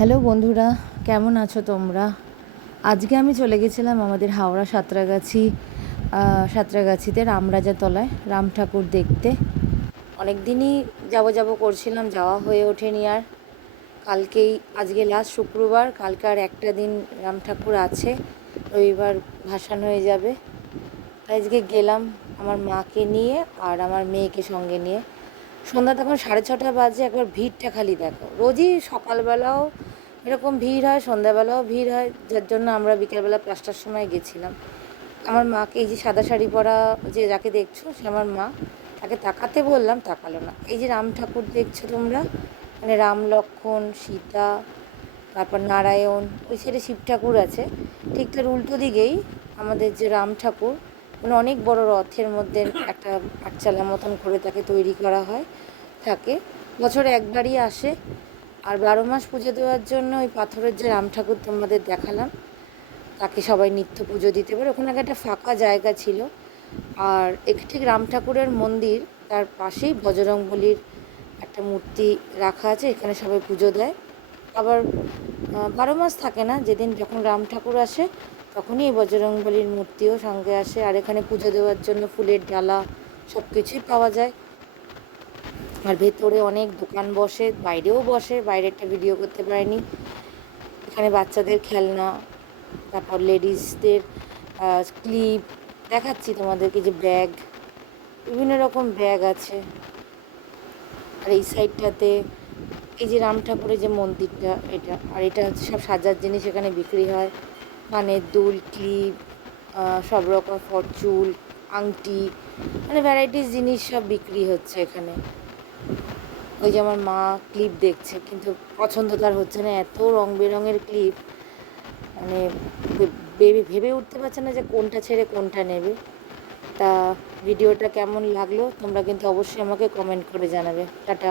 Hello বন্ধুরা, কেমন আছো তোমরা? আজকে আমি চলে গেছিলাম আমাদের হাওড়া সাঁতরাগাছিতে রামরাজাতলায় রাম ঠাকুর দেখতে। অনেক দিনই যাব করছিলাম, যাওয়া হয়ে ওঠেনি আর। আজকে লাস্ট শুক্রবার, কালকে আর একটা দিন রাম ঠাকুর আছে, রবিবার ভাসান হয়ে যাবে। তাই আজকে গেলাম আমার মাকে নিয়ে আর আমার মেয়েকে সঙ্গে নিয়ে। সন্ধ্যা তখন 6:30 বাজে, একবার ভিড়টা খালি দেখো। রোজই সকালবেলাও এরকম ভিড় হয়, সন্ধ্যাবেলাও ভিড় হয়, যার জন্য আমরা বিকেলবেলা 5টার সময় গেছিলাম। আমার মাকে, এই যে সাদা শাড়ি পরা যাকে দেখছো, সে আমার মা। তাকে তাকাতে বললাম, তাকালো না। এই যে রাম ঠাকুর দেখছো তোমরা, মানে রাম, লক্ষ্মণ, সীতা, তারপর নারায়ণ, ওই সাইডে শিব ঠাকুর আছে। ঠিক তার উল্টো দিকেই আমাদের যে রাম ঠাকুর, মানে অনেক বড় রথের মধ্যে একটা আটচালা মতন করে তাকে তৈরি করা হয়, থাকে। বছরে একবারই আসে। আর 12 মাস পুজো দেওয়ার জন্য ওই পাথরের যে রাম ঠাকুর তোমাদের দেখালাম, তাকে সবাই নিত্য পুজো দিতে পারে। ওখানে একটা ফাঁকা জায়গা ছিল। আর ঠিক রাম ঠাকুরের মন্দির, তার পাশেই বজরংবলীর একটা মূর্তি রাখা আছে, এখানে সবাই পুজো দেয়। আবার 12 মাস থাকে না, যেদিন যখন রাম ঠাকুর আসে তখনই এই বজরংবলীর মূর্তিও সঙ্গে আসে। আর এখানে পুজো দেওয়ার জন্য ফুলের ডালা সব কিছুই পাওয়া যায়। আর ভেতরে অনেক দোকান বসে, বাইরেও বসে, বাইরেরটা ভিডিও করতে পারিনি। এখানে বাচ্চাদের খেলনা, তারপর লেডিসদের ক্লিপ দেখাচ্ছি তোমাদেরকে, যে ব্যাগ, বিভিন্ন রকম ব্যাগ আছে। আর এই সাইডটাতে এই যে রাম ঠাকুরের যে মন্দিরটা, এটা হচ্ছে সব সাজার জিনিস এখানে বিক্রি হয়। কানের দুল, ক্লিপ, সব রকম ফরচুল, আংটি, মানে ভ্যারাইটিস জিনিস সব বিক্রি হচ্ছে এখানে। ওই যে আমার মা ক্লিপ দেখছে, কিন্তু পছন্দ তার হচ্ছে না, এত রং বেরঙের ক্লিপ, মানে ভেবে উঠতে পারছে না যে কোনটা ছেড়ে কোনটা নেবে। তা ভিডিওটা কেমন লাগলো তোমরা কিন্তু অবশ্যই আমাকে কমেন্ট করে জানাবে। টাটা।